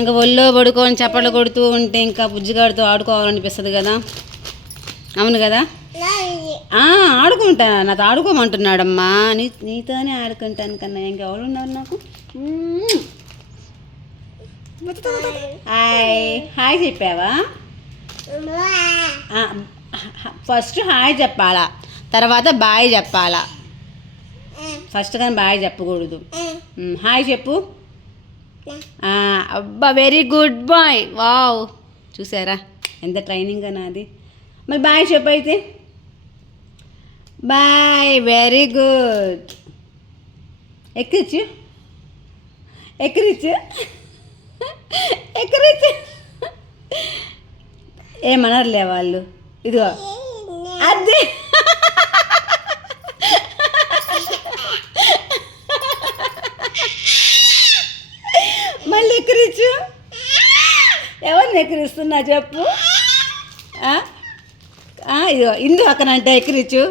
ఇంకా ఒళ్ళో పడుకొని చప్పట్లు కొడుతూ ఉంటే ఇంకా బుజ్జిగాడితో ఆడుకోవాలనిపిస్తుంది కదా, అవును కదా. ఆడుకుంటా, నాతో ఆడుకోమంటున్నాడమ్మా. నీతోనే ఆడుకుంటాను కన్నా, ఇంకెవరు ఉన్నారు నాకు. హాయ్ హాయ్ చెప్పావా? ఫస్ట్ హాయ్ చెప్పాలా, తర్వాత బాయ్ చెప్పాలా. ఫస్ట్ కానీ బాయ్ చెప్పకూడదు. హాయ్ చెప్పు. అబ్బా వెరీ గుడ్ బాయ్. వావ్, చూసారా ఎంత ట్రైనింగ్ నాది. మరి బాయ్ చెప్పు అయితే. Boy, very good. ఎక్కిరిచ్చు ఎక్కిరిచ్చు ఎక్కిరిచ్చు. ఏమనర్లే వాళ్ళు. ఇదిగో అదే మళ్ళీ ఎక్కిరిచ్చు. ఎవరిని ఎక్కిరిస్తున్నా చెప్పు. ఇదిగో ఇందు అక్కనంటే ఎక్కిరిచ్చు.